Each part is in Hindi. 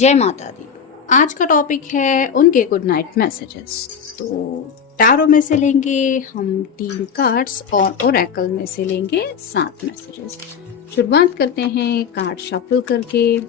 जय माता दी। आज का टॉपिक है उनके गुड नाइट मैसेजेस। तो टैरो में से लेंगे हम 3 कार्ड्स और ओरेकल में से लेंगे 7 मैसेजेस। शुरुआत करते हैं कार्ड शफल करके।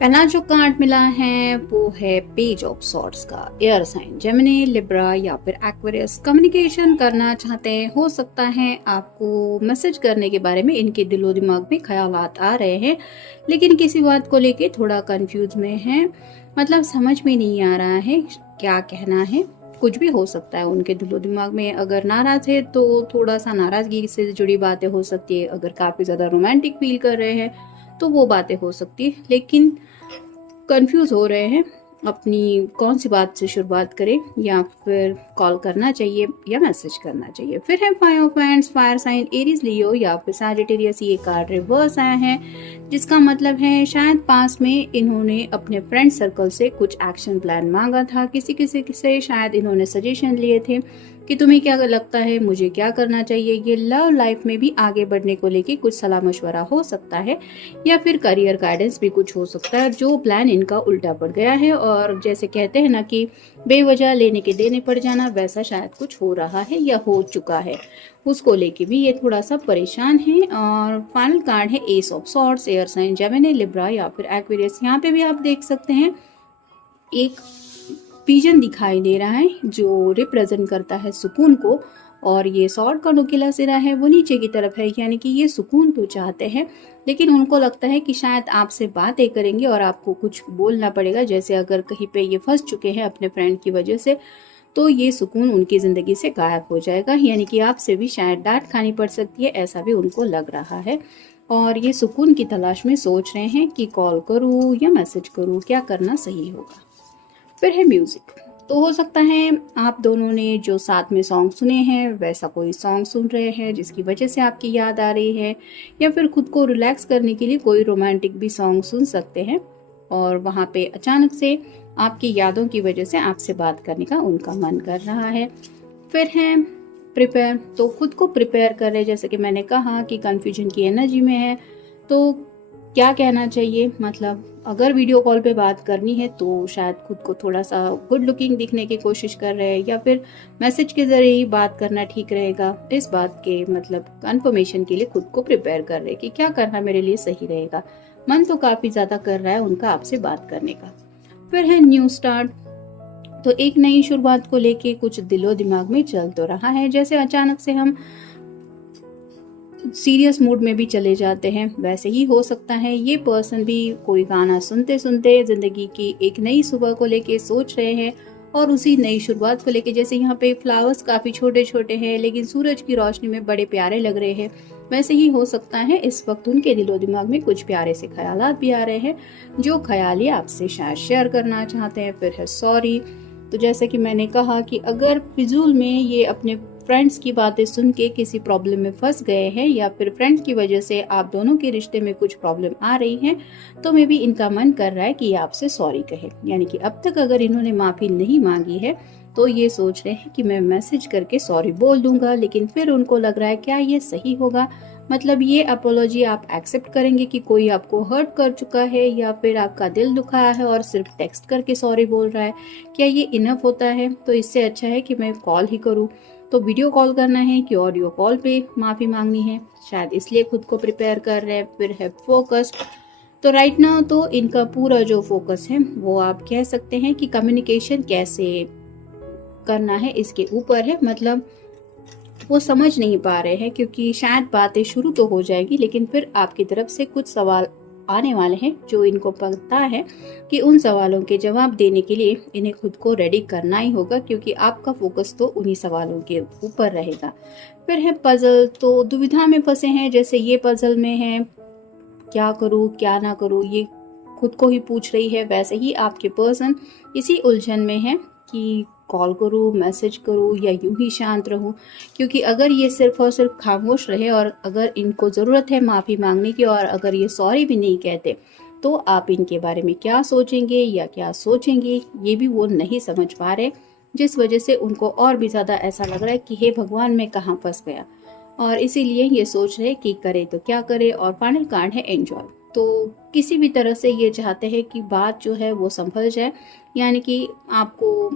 पहला जो कार्ड मिला है वो है पेज ऑफ सॉर्ड्स का। एयर साइन जेमिनी, लिब्रा या फिर एक्वेरियस कम्युनिकेशन करना चाहते हैं। हो सकता है आपको मैसेज करने के बारे में इनके दिलो दिमाग में ख्यालात आ रहे हैं, लेकिन किसी बात को लेके थोड़ा कंफ्यूज में है। मतलब समझ में नहीं आ रहा है क्या कहना है। कुछ भी हो सकता है उनके दिलो दिमाग में। अगर नाराज है तो थोड़ा सा नाराजगी से जुड़ी बातें हो सकती है। अगर काफी ज्यादा रोमांटिक फील कर रहे हैं तो वो बातें हो सकती है, लेकिन कंफ्यूज हो रहे हैं अपनी कौन सी बात से शुरुआत करें, या फिर कॉल करना चाहिए या मैसेज करना चाहिए। फिर है 5 of wands, fire sign Aries Leo या फिर सैजिटेरियस। ये कार्ड रिवर्स आया है, जिसका मतलब है शायद पास में इन्होंने अपने फ्रेंड सर्कल से कुछ एक्शन प्लान मांगा था। किसी से शायद इन्होंने सजेशन लिए थे कि तुम्हें क्या लगता है, मुझे क्या करना चाहिए। ये लव लाइफ में भी आगे बढ़ने को लेके कुछ सलाह मशवरा हो सकता है, या फिर करियर गाइडेंस भी कुछ हो सकता है। जो प्लान इनका उल्टा पड़ गया है, और जैसे कहते हैं ना कि बेवजह लेने के देने पड़ जाना, वैसा शायद कुछ हो रहा है या हो चुका है। उसको लेके भी ये थोड़ा सा परेशान है। और फाइनल कार्ड है ace of swords, air sign Gemini, Libra या फिर एक्वेरियस। यहाँ पे भी आप देख सकते हैं एक पिजन दिखाई दे रहा है जो रिप्रेजेंट करता है सुकून को, और ये सॉर्ड का नुकीला सिरा है वो नीचे की तरफ है। यानी कि ये सुकून तो चाहते हैं, लेकिन उनको लगता है कि शायद आपसे बातें करेंगे और आपको कुछ बोलना पड़ेगा। जैसे अगर कहीं पे ये फंस चुके हैं अपने फ्रेंड की वजह से, तो ये सुकून उनकी जिंदगी से गायब हो जाएगा। यानी कि आपसे भी शायद डांट खानी पड़ सकती है, ऐसा भी उनको लग रहा है। और ये सुकून की तलाश में सोच रहे हैं कि कॉल करूँ या मैसेज करूँ, क्या करना सही होगा। फिर है म्यूजिक। तो हो सकता है आप दोनों ने जो साथ में सॉन्ग सुने हैं वैसा कोई सॉन्ग सुन रहे हैं जिसकी वजह से आपकी याद आ रही है, या फिर खुद को रिलैक्स करने के लिए कोई रोमांटिक भी सॉन्ग सुन सकते हैं, और वहाँ पे अचानक से आपकी यादों की वजह से आपसे बात करने का उनका मन कर रहा है। फिर है प्रिपेयर। तो खुद को प्रिपेयर कर रहे, जैसे कि मैंने कहा कि कंफ्यूजन की एनर्जी में है, तो क्या कहना चाहिए। मतलब अगर वीडियो कॉल पे बात करनी है तो शायद खुद को थोड़ा सा गुड लुकिंग दिखने की कोशिश कर रहे हैं, या फिर मैसेज के जरिए ही बात करना ठीक रहेगा। इस बात के मतलब कंफर्मेशन के लिए खुद को प्रिपेयर कर रहे हैं कि क्या करना मेरे लिए सही रहेगा। मन तो काफी ज्यादा कर रहा है उनका आपसे बात करने का। फिर है न्यू स्टार्ट। तो एक नई शुरुआत को लेके कुछ दिलो दिमाग में चल तो रहा है। जैसे अचानक से हम सीरियस मूड में भी चले जाते हैं, वैसे ही हो सकता है ये पर्सन भी कोई गाना सुनते सुनते जिंदगी की एक नई सुबह को लेके सोच रहे हैं, और उसी नई शुरुआत को लेके। जैसे यहाँ पे फ्लावर्स काफी छोटे छोटे हैं लेकिन सूरज की रोशनी में बड़े प्यारे लग रहे हैं, वैसे ही हो सकता है इस वक्त उनके दिलो दिमाग में कुछ प्यारे से ख्यालात भी आ रहे हैं, जो ख्याल ये आपसे शायद शेयर करना चाहते हैं। फिर है सॉरी। तो जैसे कि मैंने कहा कि अगर फिजूल में ये अपने फ्रेंड्स की बातें सुन के किसी प्रॉब्लम में फंस गए हैं, या फिर फ्रेंड्स की वजह से आप दोनों के रिश्ते में कुछ प्रॉब्लम आ रही है, तो मे भी इनका मन कर रहा है कि ये आपसे सॉरी कहे। यानी कि अब तक अगर इन्होंने माफी नहीं मांगी है तो ये सोच रहे हैं कि मैं मैसेज करके सॉरी बोल दूंगा, लेकिन फिर उनको लग रहा है क्या ये सही होगा। मतलब ये अपोलॉजी आप एक्सेप्ट करेंगे कि कोई आपको हर्ट कर चुका है, या फिर आपका दिल दुखाया है और सिर्फ टेक्स्ट करके सॉरी बोल रहा है, क्या ये इनफ होता है। तो इससे अच्छा है कि मैं कॉल ही करूं। तो वीडियो कॉल करना है कि ऑडियो कॉल पे माफी मांगनी है, शायद इसलिए खुद को प्रिपेयर कर रहे हैं। फिर है फोकस। तो राइट नाउ तो इनका पूरा जो फोकस है वो आप कह सकते हैं कि कम्युनिकेशन कैसे करना है इसके ऊपर है। मतलब वो समझ नहीं पा रहे हैं, क्योंकि शायद बातें शुरू तो हो जाएगी लेकिन फिर आपकी तरफ से कुछ सवाल आने वाले हैं जो इनको पता है कि उन सवालों के जवाब देने के लिए इन्हें खुद को रेडी करना ही होगा, क्योंकि आपका फोकस तो उन्हीं सवालों के ऊपर रहेगा। फिर है पजल, तो दुविधा में फंसे हैं, जैसे ये पजल में है क्या करूँ क्या ना करूँ, ये खुद को ही पूछ रही है। वैसे ही आपके पर्सन इसी उलझन में है कि कॉल करूँ, मैसेज करूँ या यूं ही शांत रहूँ, क्योंकि अगर ये सिर्फ और सिर्फ खामोश रहे और अगर इनको ज़रूरत है माफ़ी मांगने की और अगर ये सॉरी भी नहीं कहते तो आप इनके बारे में क्या सोचेंगे या क्या सोचेंगे, ये भी वो नहीं समझ पा रहे, जिस वजह से उनको और भी ज़्यादा ऐसा लग रहा है कि हे भगवान मैं कहाँ फंस गया, और इसीलिए ये सोच रहे कि करे तो क्या करे। और फाइनल कार्ड है एंजॉय, तो किसी भी तरह से ये चाहते हैं कि बात जो है वो संभल जाए, यानी कि आपको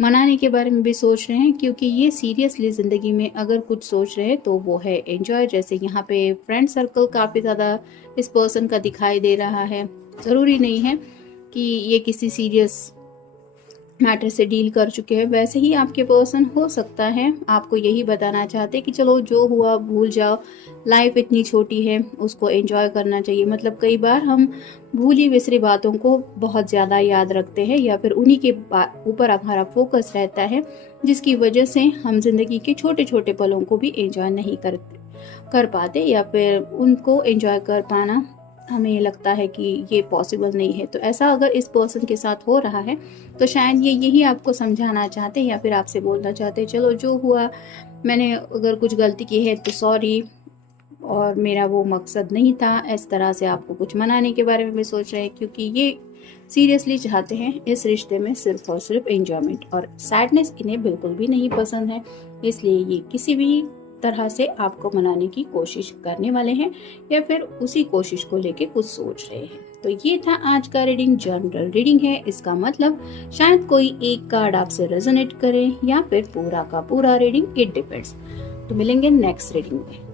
मनाने के बारे में भी सोच रहे हैं, क्योंकि ये सीरियसली ज़िंदगी में अगर कुछ सोच रहे हैं तो वो है एंजॉय। जैसे यहाँ पे फ्रेंड सर्कल काफ़ी ज़्यादा इस पर्सन का दिखाई दे रहा है, ज़रूरी नहीं है कि ये किसी सीरियस मैटर से डील कर चुके हैं। वैसे ही आपके पर्सन हो सकता है आपको यही बताना चाहते कि चलो जो हुआ भूल जाओ, लाइफ इतनी छोटी है, उसको एंजॉय करना चाहिए। मतलब कई बार हम भूली बिसरी बातों को बहुत ज़्यादा याद रखते हैं या फिर उन्हीं के ऊपर हमारा फोकस रहता है, जिसकी वजह से हम जिंदगी के छोटे छोटे पलों को भी एंजॉय नहीं कर पाते या फिर उनको एंजॉय कर पाना हमें लगता है कि ये पॉसिबल नहीं है। तो ऐसा अगर इस पर्सन के साथ हो रहा है तो शायद ये यही आपको समझाना चाहते हैं या फिर आपसे बोलना चाहते हैं चलो जो हुआ, मैंने अगर कुछ गलती की है तो सॉरी, और मेरा वो मकसद नहीं था। इस तरह से आपको कुछ मनाने के बारे में भी सोच रहे हैं, क्योंकि ये सीरियसली चाहते हैं इस रिश्ते में सिर्फ और सिर्फ एंजॉयमेंट, और सैडनेस इन्हें बिल्कुल भी नहीं पसंद है। इसलिए ये किसी भी तरह से आपको मनाने की कोशिश करने वाले हैं या फिर उसी कोशिश को लेके कुछ सोच रहे हैं। तो ये था आज का रीडिंग, जनरल रीडिंग है। इसका मतलब शायद कोई एक कार्ड आपसे रेजोनेट करे या फिर पूरा का पूरा रीडिंग, इट डिपेंड्स। तो मिलेंगे नेक्स्ट रीडिंग में।